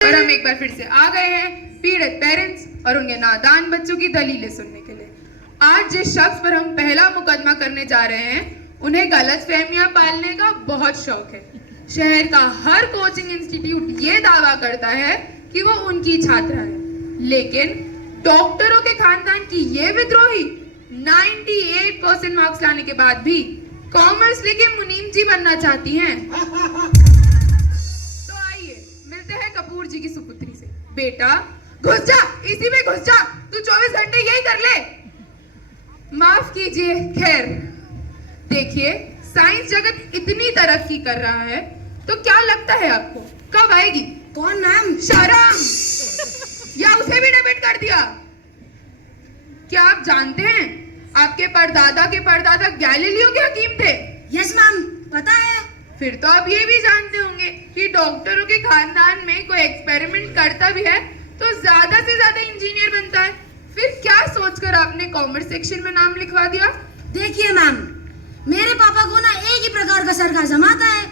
और हम एक बार फिर से आ गए हैं पीड़ित पेरेंट्स और उनके नादान बच्चों की दलीलें सुनने के लिए। आज जिस शख्स पर हम पहला मुकदमा करने जा रहे हैं, उन्हें गलतफहमियां पालने का बहुत शौक है। शहर का हर कोचिंग इंस्टीट्यूट ये दावा करता है कि वो उनकी छात्रा है, लेकिन डॉक्टरों के खानदान की ये विद्रोही 98% मार्क्स लाने के बाद भी कॉमर्स लेके मुनीम जी बनना चाहती हैं। तो आइए मिलते हैं कपूर जी की सुपुत्री से। बेटा घुस जा, इसी में घुस जा, तू 24 घंटे यही कर ले। माफ कीजिए, खैर देखिए, साइंस जगत इतनी तरक्की कर रहा है तो क्या लगता है आपको कब आएगी? कौन मैम? शर्म, या उसे भी डेबिट कर दिया? क्या आप जानते हैं आपके परदादा गैलीलियो के हकीम थे? यस मैम, पता है। फिर तो आप ये भी जानते होंगे कि डॉक्टरों के खानदान में कोई एक्सपेरिमेंट करता भी है तो ज्यादा से ज्यादा इंजीनियर बनता है। फिर क्या सोचकर आपने कॉमर्स सेक्शन में नाम लिखवा दिया? देखिए मैम, मेरे पापा को ना एक ही प्रकार का सरकाज़म आता है।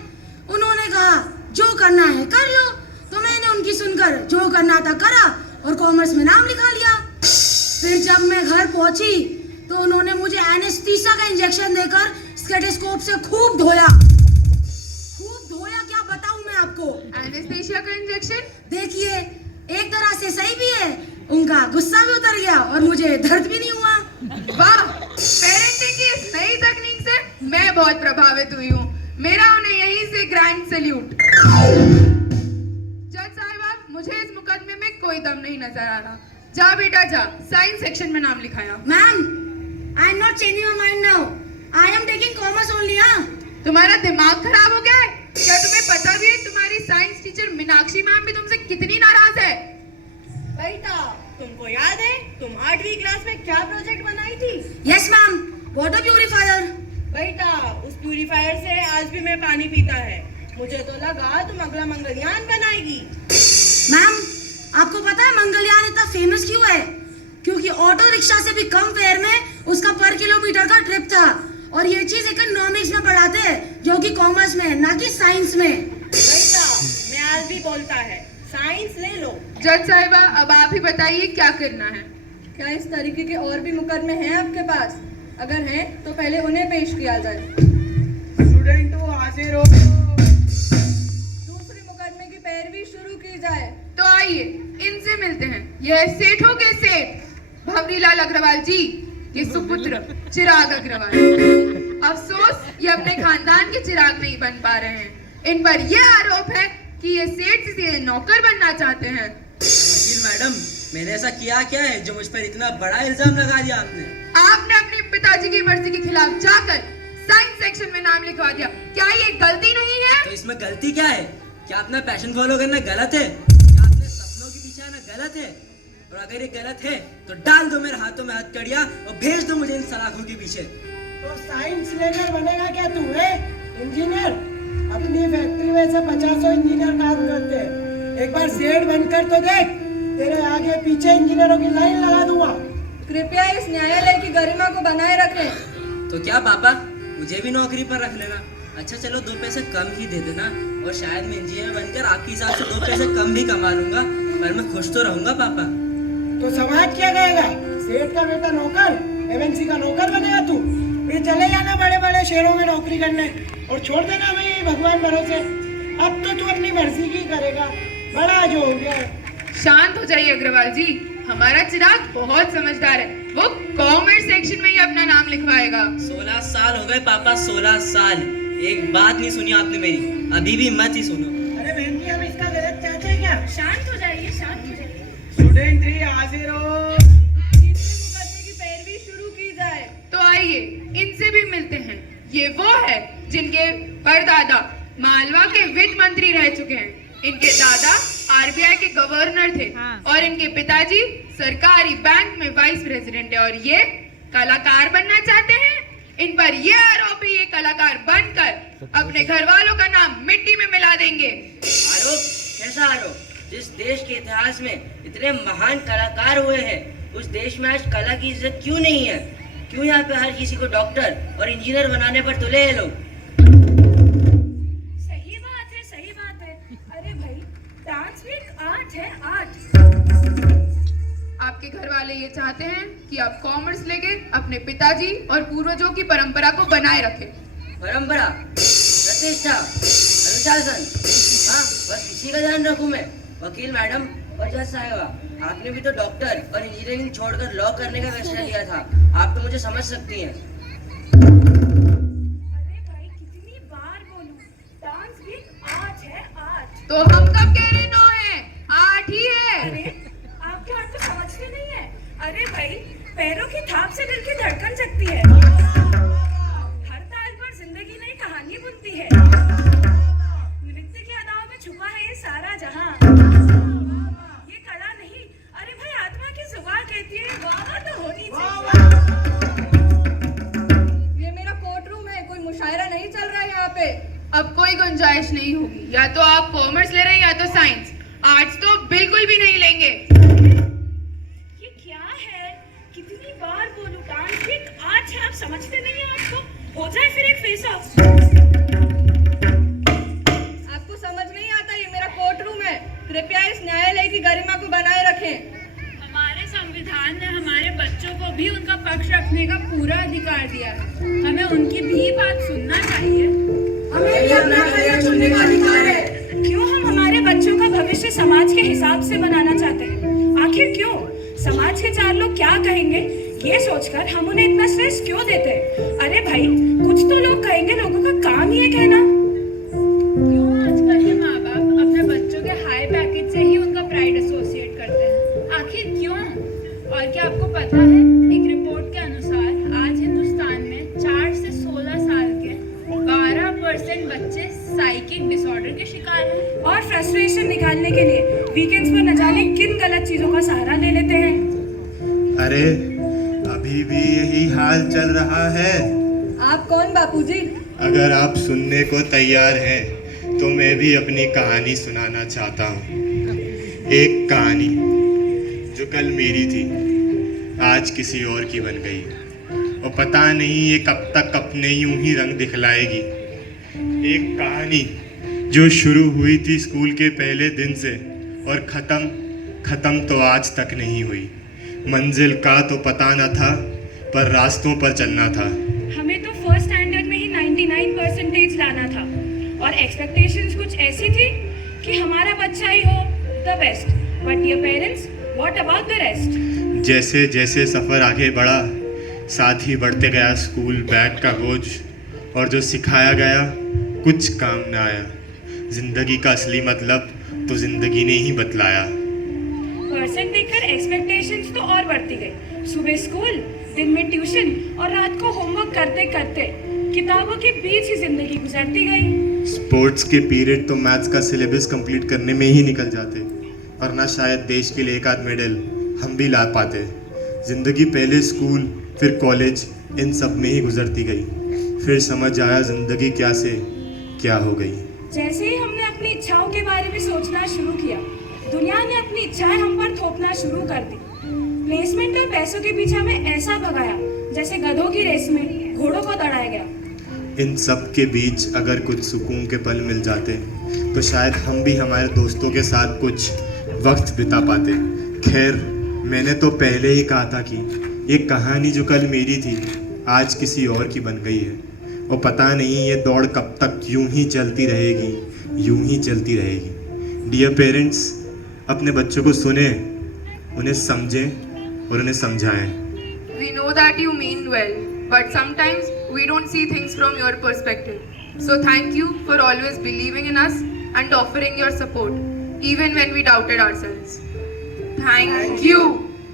उन्होंने कहा जो करना है कर लो, तो मैंने उनकी सुनकर जो करना था करा और कॉमर्स में नाम लिखा लिया। फिर जब मैं घर पहुंची तो उन्होंने मुझे एनेस्थीसिया का इंजेक्शन देकर स्टेथोस्कोप से खूब धोया, क्या बताऊं मैं आपको। एनेस्थीसिया का इंजेक्शन? देखिए, एक तरह से सही भी है, उनका गुस्सा भी उतर गया और मुझे दर्द भी नहीं हुआ। वाह, पेरेंटिंग की इस नई तकनीक से मैं बहुत प्रभावित हुई हूँ। मेरा उन्हें यहीं से ग्रैंड सैल्यूट। जज साहिबा, मुझे इस मुकदमे में कोई दम नहीं नजर आ रहा। जा बेटा जा, साइंस सेक्शन में नाम लिखाया। Ma'am, I am not changing my mind now, I am taking commerce only. हाँ, तुम्हारा दिमाग खराब हो गया है? क्या तुम्हें पता भी है तुम्हारी साइंस टीचर मीनाक्षी मैम भी तुमसे कितनी नाराज है? बेटा, तुमको याद है तुम 8वीं क्लास में क्या प्रोजेक्ट बनाई थी? Yes ma'am, water purifier. बेटा, उस प्यूरिफायर से आज भी मैं पानी पीता है। मुझे तो लगा तुम अगला मंगलयान बनाएगी। मैम, आपको पता है मंगलयान इतना फेमस क्यों है? क्योंकि ऑटो रिक्शा से भी कम फेयर में उसका पर किलोमीटर का ट्रिप था। और ये चीज इकोनॉमिक्स में पढ़ाते हैं, जो कि कॉमर्स में, ना कि साइंस में। बेटा, मैं आज भी बोलता है साइंस ले लो। जज साहिबा, अब आप ही बताइए क्या करना है। क्या इस तरीके के और भी मुकदमे हैं आपके पास? अगर हैं तो पहले उन्हें पेश किया जाए। स्टूडेंटों हाजिर हो। दूसरे मुकदमे की पैरवी शुरू की जाए। तो आइए इनसे मिलते हैं। यह सेठों के सेठ भंवरीलाल अग्रवाल जी के सुपुत्र चिराग अग्रवाल। अफसोस ये अपने खानदान के चिराग नहीं बन पा रहे हैं। इन पर यह आरोप है कि ये सेठ से नौकर बनना चाहते हैं। वकील मैडम, मैंने ऐसा किया क्या है जो मुझ पर इतना बड़ा इल्जाम लगा दिया आपने? आपने अपने पिताजी की मर्जी के खिलाफ जाकर साइंस सेक्शन में नाम लिखवा दिया। क्या ये गलती नहीं है? तो इसमें गलती क्या है? क्या अपना पैशन फॉलो करना गलत है? क्या अपने सपनों के पीछे आना गलत है? और अगर ये गलत है तो डाल दो मेरे हाथों में हथकड़ियां और भेज दो मुझे इन सलाखों के पीछे। तो साइंस लेकर बनेगा क्या तू है? इंजीनियर? अपनी फैक्ट्री में से 50 इंजीनियर काम करते हैं। एक बार सेठ बनकर तो देख, तेरे आगे पीछे इंजीनियरों की लाइन लगा दूंगा। कृपया इस न्यायालय की गरिमा को बनाए रखें। तो क्या पापा, मुझे भी नौकरी पर रख लेना। अच्छा चलो, 2 पैसे कम ही दे देना और शायद मैं इंजीनियर बनकर आपके हिसाब से 2 पैसे कम भी कमा लूंगा, पर मैं खुश तो रहूंगा पापा। तो समाज क्या कहेगा? सेठ का बेटा नौकर, एमएनसी का नौकर बनेगा तू? फिर चले जाना बड़े बड़े शहरों में नौकरी करने और छोड़ देना हमें ये भगवान भरोसे। अब तो तू अपनी मर्जी की करेगा, बड़ा जो हो गया है। शांत हो जाइए अग्रवाल जी, हमारा चिराग बहुत समझदार है। वो कॉमर्स सेक्शन में ही अपना नाम लिखवाएगा। 16 साल हो गए पापा, 16 साल। एक बात नहीं सुनी आपने मेरी, अभी भी मत ही सुनो। अरे बहन जी, हम इसका गलत चाहते हैं क्या? शांत हो जाइए, शांत हो जाइए। स्टूडेंट ही हाजिर हो। तीसरे मुकदमे की पैरवी शुरू की जाए। तो आइए इनसे भी मिलते हैं। ये वो है जिनके परदादा मालवा के वित्त मंत्री रह चुके हैं। इनके दादा आरबीआई के गवर्नर थे और इनके पिताजी सरकारी बैंक में वाइस प्रेसिडेंट है। और ये कलाकार बनना चाहते हैं। इन पर यह आरोप है ये कलाकार बनकर अपने घर वालों का नाम मिट्टी में मिला देंगे। आरोप? कैसा आरोप? जिस देश के इतिहास में इतने महान कलाकार हुए हैं, उस देश में आज कला की इज्जत क्यों नहीं है? क्यों यहाँ पे हर किसी को डॉक्टर और इंजीनियर बनाने पर तुले हैं लोग? सही बात है, सही बात है। अरे भाई, डांस भी एक आर्ट आर्ट है आर्ट। आपके घर वाले ये चाहते हैं कि आप कॉमर्स लेके अपने पिताजी और पूर्वजों की परंपरा को बनाए रखें। परंपरा, प्रतिष्ठा, अनुशासन, हाँ बस इसी का ध्यान रखूं मैं। वकील मैडम और जज साहिबा, आपने भी तो डॉक्टर और इंजीनियरिंग छोड़कर लॉ करने का फैसला लिया था। आप तो मुझे समझ सकती हैं। अरे भाई कितनी बार बोलूं, डांस भी आर्ट है आर्ट। तो हम कब कह रहे नो है, आर्ट ही है। अरे आपके आर्ट तो समझते नहीं है। अरे भाई पैरों की थाप से दिल की धड़कन जगती है। हर ताल पर जिंदगी नई कहानी बुनती है। नृत्य की अदाओं में छुपा है ये सारा जहां। ये कला नहीं, अरे भाई आत्मा की जुबान कहती है वाह तो होनी चाहिए। ये मेरा कोर्ट रूम है, कोई मुशायरा नहीं चल रहा है यहाँ पे। अब कोई गुंजाइश नहीं होगी, या तो आप कॉमर्स ले रहे हैं या तो साइंस। आर्ट्स तो बिल्कुल भी नहीं लेंगे। ये क्या है, कितनी बार बोलूं, डांस भी एक आर्ट है, आप समझते नहीं हैं आर्ट को। हो जाए फिर एक फेस ऑफ। आपको समझ नहीं आता, ये मेरा कोर्ट रूम है। कृपया इस न्यायालय की गरिमा को बनाए रखें। हमारे संविधान ने हमारे बच्चों को भी उनका पक्ष रखने का पूरा अधिकार दिया है। हमें उनकी भी बात सुनना चाहिए। हमें भी अपना करियर चुनने का अधिकार है। क्यों हम हमारे बच्चों का भविष्य समाज के हिसाब से बनाना चाहते हैं? आखिर क्यों? समाज के चार लोग क्या कहेंगे, ये सोचकर हम उन्हें इतना स्ट्रेस क्यों देते हैं? अरे भाई कुछ तो लोग कहेंगे, लोगों का काम ही है कहना। क्यों आजकल के माँ बाप अपने बच्चों के हाई पैकेज से ही उनका प्राइड एसोसिएट करते हैं? आखिर क्यों? और क्या आपको पता है, एक रिपोर्ट के अनुसार आज हिंदुस्तान में 4 से 16 साल के 12% बच्चे साइकिक डिसऑर्डर के शिकार हैं। और फ्रस्ट्रेशन निकालने के लिए वीकेंड्स पर न जाने किन गलत चीजों का सहारा ले लेते हैं। अरे अभी भी यही हाल चल रहा है। आप कौन बापूजी? अगर आप सुनने को तैयार हैं तो मैं भी अपनी कहानी सुनाना चाहता हूँ। एक कहानी जो कल मेरी थी, आज किसी और की बन गई और पता नहीं ये कब तक अपने यूं ही रंग दिखलाएगी। एक कहानी जो शुरू हुई थी स्कूल के पहले दिन से और ख़त्म तो आज तक नहीं हुई। मंजिल का तो पता न था, पर रास्तों पर चलना था। हमें तो फर्स्ट स्टैंडर्ड में ही 99% लाना था और एक्सपेक्टेशंस कुछ ऐसी थी कि हमारा बच्चा ही हो the best. But dear parents, what about the rest? जैसे जैसे सफ़र आगे बढ़ा, साथ ही बढ़ते गया स्कूल बैग का बोझ, और जो सिखाया गया कुछ काम न आया। जिंदगी का असली मतलब तो जिंदगी ने ही बतलाया। परसेंट देखकर एक्सपेक्टेशंस तो और बढ़ती गई। सुबह स्कूल, दिन में ट्यूशन और रात को होमवर्क करते करते किताबों के बीच ही जिंदगी गुजरती गई। स्पोर्ट्स के पीरियड तो मैथ्स का सिलेबस कंप्लीट करने में ही निकल जाते, वरना शायद देश के लिए एक आध मेडल हम भी ला पाते। जिंदगी पहले स्कूल, फिर कॉलेज, इन सब में ही गुजरती गई। फिर समझ आया जिंदगी क्या से क्या हो गई। जैसे ही हमने अपनी इच्छाओं के बारे में सोचना शुरू किया, दुनिया ने अपनी इच्छाएं हम पर थोपना शुरू कर दी। प्लेसमेंट और पैसों के पीछे हमें ऐसा भगाया जैसे गधों की रेस में घोड़ों को दौड़ाया गया। इन सब के बीच अगर कुछ सुकून के पल मिल जाते तो शायद हम भी हमारे दोस्तों के साथ कुछ वक्त बिता पाते। खैर, मैंने तो पहले ही कहा था कि ये कहानी जो कल मेरी थी आज किसी और की बन गई है, और पता नहीं ये दौड़ कब तक यूं ही चलती रहेगी। डियर पेरेंट्स, अपने बच्चों को सुने, उन्हें समझें और उन्हें समझाएं। We know that you mean well, but sometimes we don't see things from your perspective. So thank you for always believing in us and offering your support, even when we doubted ourselves. Thank you.